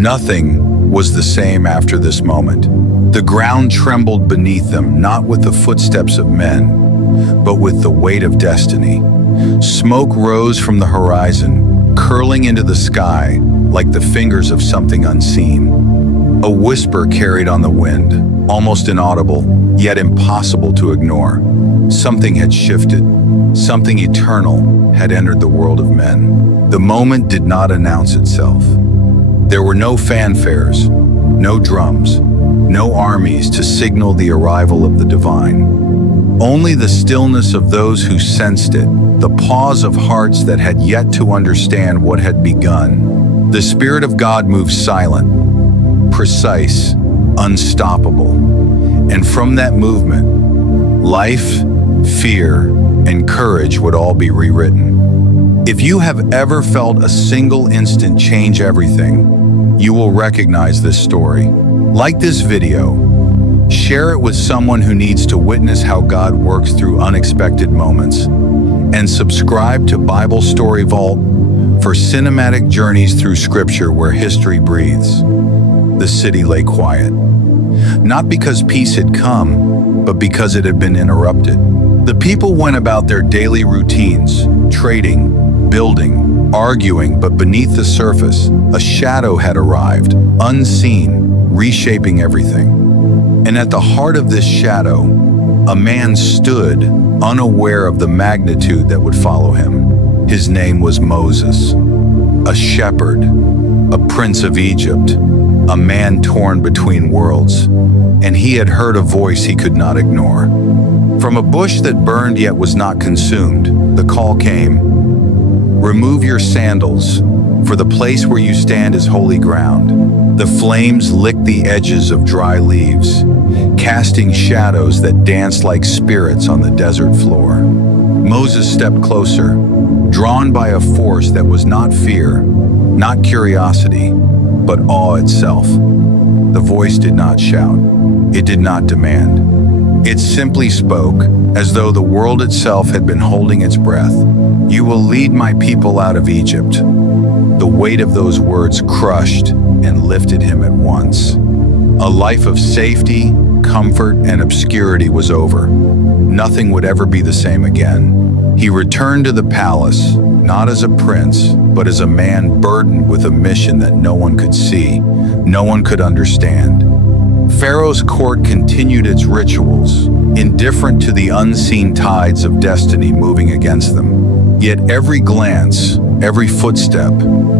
Nothing was the same after this moment. The ground trembled beneath them, not with the footsteps of men, but with the weight of destiny. Smoke rose from the horizon, curling into the sky like the fingers of something unseen. A whisper carried on the wind, almost inaudible, yet impossible to ignore. Something had shifted. Something eternal had entered the world of men. The moment did not announce itself. There were no fanfares, no drums, no armies to signal the arrival of the divine. Only the stillness of those who sensed it, the pause of hearts that had yet to understand what had begun. The Spirit of God moved silent, precise, unstoppable. And from that movement, life, fear, and courage would all be rewritten. If you have ever felt a single instant change everything, you will recognize this story. Like this video, share it with someone who needs to witness how God works through unexpected moments, and subscribe to Bible Story Vault for cinematic journeys through Scripture where history breathes. The city lay quiet, not because peace had come, but because it had been interrupted. The people went about their daily routines, trading, building, arguing, but beneath the surface, a shadow had arrived, unseen, reshaping everything. And at the heart of this shadow, a man stood, unaware of the magnitude that would follow him. His name was Moses, a shepherd, a prince of Egypt, a man torn between worlds, and he had heard a voice he could not ignore. From a bush that burned yet was not consumed, the call came, "Remove your sandals, for the place where you stand is holy ground." The flames licked the edges of dry leaves, casting shadows that danced like spirits on the desert floor. Moses stepped closer, drawn by a force that was not fear, not curiosity, but awe itself. The voice did not shout. It did not demand. It simply spoke, as though the world itself had been holding its breath. "You will lead my people out of Egypt." The weight of those words crushed and lifted him at once. A life of safety, comfort, and obscurity was over. Nothing would ever be the same again. He returned to the palace, not as a prince, but as a man burdened with a mission that no one could see, no one could understand. Pharaoh's court continued its rituals, indifferent to the unseen tides of destiny moving against them. Yet every glance, every footstep,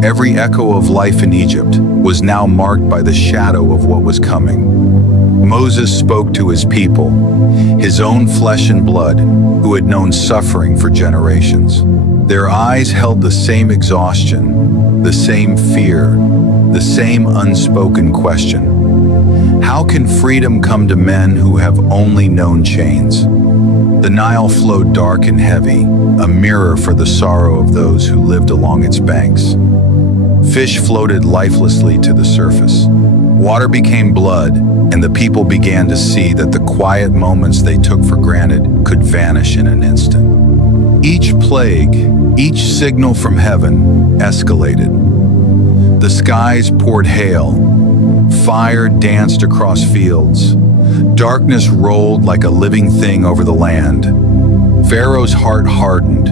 every echo of life in Egypt was now marked by the shadow of what was coming. Moses spoke to his people, his own flesh and blood, who had known suffering for generations. Their eyes held the same exhaustion, the same fear, the same unspoken question. How can freedom come to men who have only known chains? The Nile flowed dark and heavy, a mirror for the sorrow of those who lived along its banks. Fish floated lifelessly to the surface. Water became blood, and the people began to see that the quiet moments they took for granted could vanish in an instant. Each plague, each signal from heaven, escalated. The skies poured hail. Fire danced across fields. Darkness rolled like a living thing over the land. Pharaoh's heart hardened,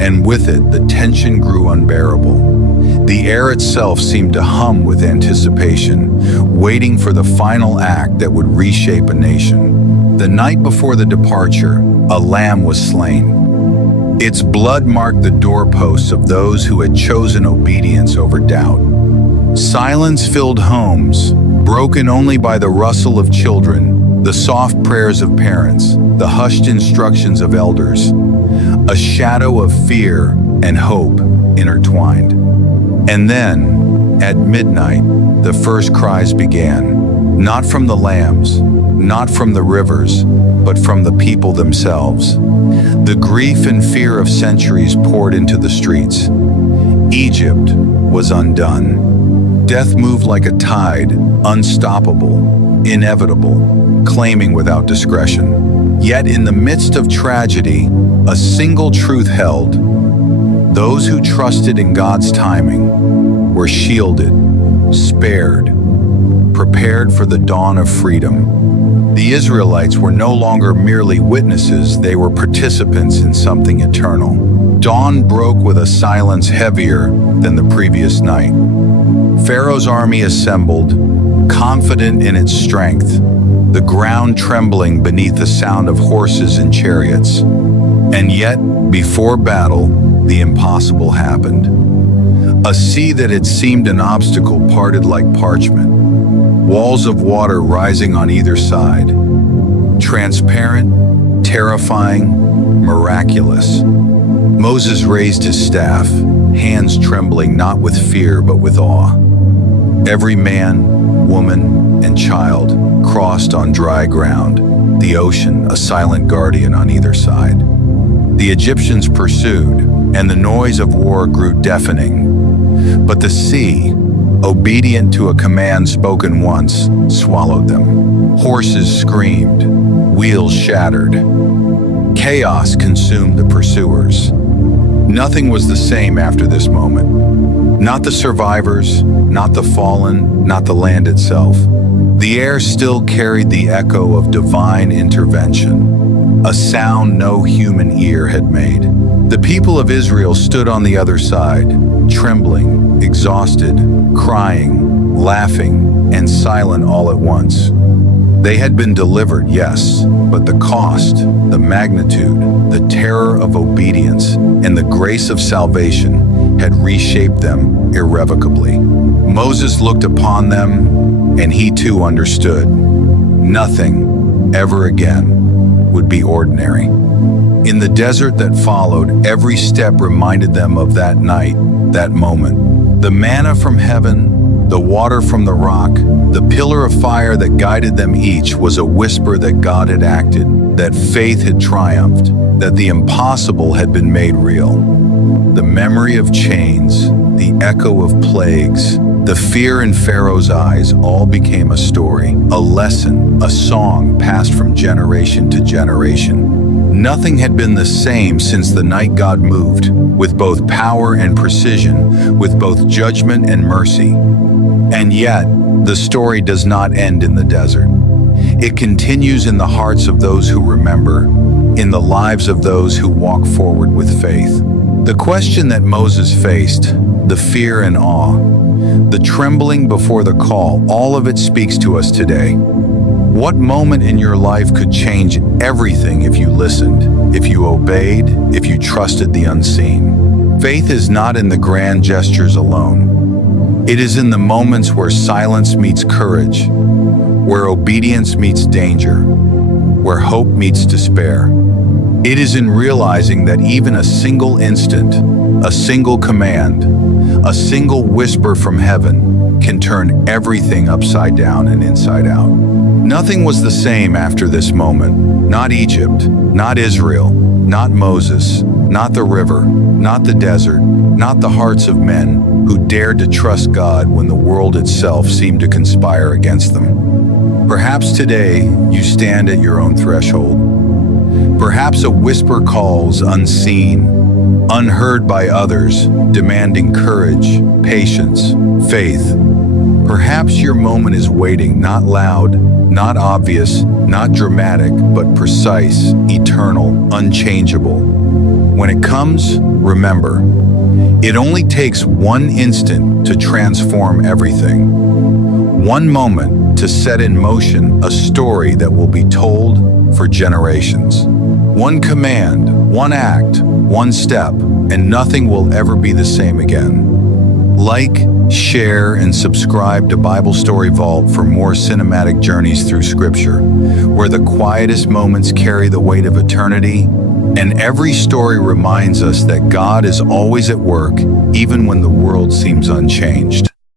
and with it, the tension grew unbearable. The air itself seemed to hum with anticipation, waiting for the final act that would reshape a nation. The night before the departure, a lamb was slain. Its blood marked the doorposts of those who had chosen obedience over doubt. Silence filled homes, broken only by the rustle of children, the soft prayers of parents, the hushed instructions of elders. A shadow of fear and hope intertwined. And then, at midnight, the first cries began, not from the lambs, not from the rivers, but from the people themselves. The grief and fear of centuries poured into the streets. Egypt was undone. Death moved like a tide, unstoppable, inevitable, claiming without discretion. Yet in the midst of tragedy, a single truth held. Those who trusted in God's timing were shielded, spared, prepared for the dawn of freedom. The Israelites were no longer merely witnesses, they were participants in something eternal. Dawn broke with a silence heavier than the previous night. Pharaoh's army assembled, confident in its strength, the ground trembling beneath the sound of horses and chariots. And yet, before battle, the impossible happened. A sea that had seemed an obstacle parted like parchment, walls of water rising on either side. Transparent, terrifying, miraculous. Moses raised his staff, hands trembling not with fear but with awe. Every man, woman, and child crossed on dry ground, the ocean a silent guardian on either side. The Egyptians pursued, and the noise of war grew deafening. But the sea, obedient to a command spoken once, swallowed them. Horses screamed, wheels shattered. Chaos consumed the pursuers. Nothing was the same after this moment. Not the survivors, not the fallen, not the land itself. The air still carried the echo of divine intervention, a sound no human ear had made. The people of Israel stood on the other side, trembling, exhausted, crying, laughing, and silent all at once. They had been delivered, yes, but the cost, the magnitude, the terror of obedience, and the grace of salvation had reshaped them irrevocably. Moses looked upon them, and he too understood. Nothing, ever again, would be ordinary. In the desert that followed, every step reminded them of that night, that moment. The manna from heaven, the water from the rock, the pillar of fire that guided them each was a whisper that God had acted, that faith had triumphed, that the impossible had been made real. The memory of chains, the echo of plagues, the fear in Pharaoh's eyes all became a story, a lesson, a song passed from generation to generation. Nothing had been the same since the night God moved, with both power and precision, with both judgment and mercy. And yet, the story does not end in the desert. It continues in the hearts of those who remember, in the lives of those who walk forward with faith. The question that Moses faced, the fear and awe, the trembling before the call, all of it speaks to us today. What moment in your life could change everything if you listened, if you obeyed, if you trusted the unseen? Faith is not in the grand gestures alone. It is in the moments where silence meets courage, where obedience meets danger, where hope meets despair. It is in realizing that even a single instant, a single command, a single whisper from heaven can turn everything upside down and inside out. Nothing was the same after this moment. Not Egypt, not Israel, not Moses, not the river, not the desert, not the hearts of men who dared to trust God when the world itself seemed to conspire against them. Perhaps today you stand at your own threshold. Perhaps a whisper calls unseen, unheard by others, demanding courage, patience, faith. Perhaps your moment is waiting, not loud, not obvious, not dramatic, but precise, eternal, unchangeable. When it comes, remember, it only takes one instant to transform everything. One moment to set in motion a story that will be told for generations. One command, one act, one step, and nothing will ever be the same again. Like, share, and subscribe to Bible Story Vault for more cinematic journeys through Scripture, where the quietest moments carry the weight of eternity, and every story reminds us that God is always at work, even when the world seems unchanged.